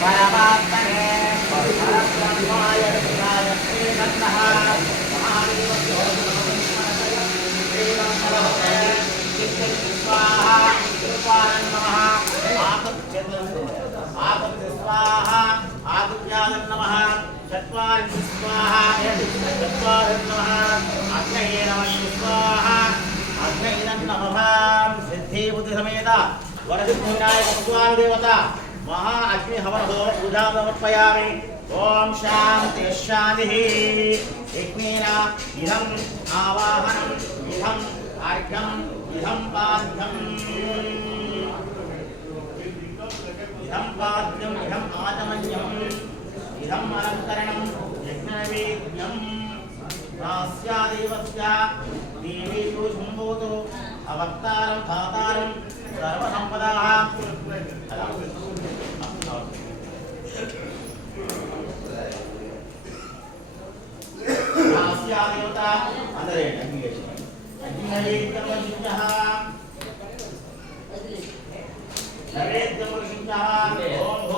परमात्मने परब्रह्माय विष्णाय नमः महादेवस्य स्वाहा कृपानं नमः आगत्य स्वाहा आगत्याय नमः चत्वारि स्वाहा चत्वारि नमः अग्नये नमः स्वाहा अग्नये नमः सिद्धि बुद्धि समेत वरसिद्धि विनायक भगवान देवता महा अग्नि हवन होम पूजा समर्पयामि ओम शांति शांतिः यज्ञेन इदं आवाहनम् इदं अर्घ्यम् इदं पाद्यम् इदं आचमन्यम् इदं अलङ्करणं यज्ञनैवेद्यम् नास्यादेवस्य देवीषु शम्भोतु अवक्तारं धातारं सर्वसम्पदाः नास्यादेवता अंदरे नैवेद्यं वशिष्ठः ओम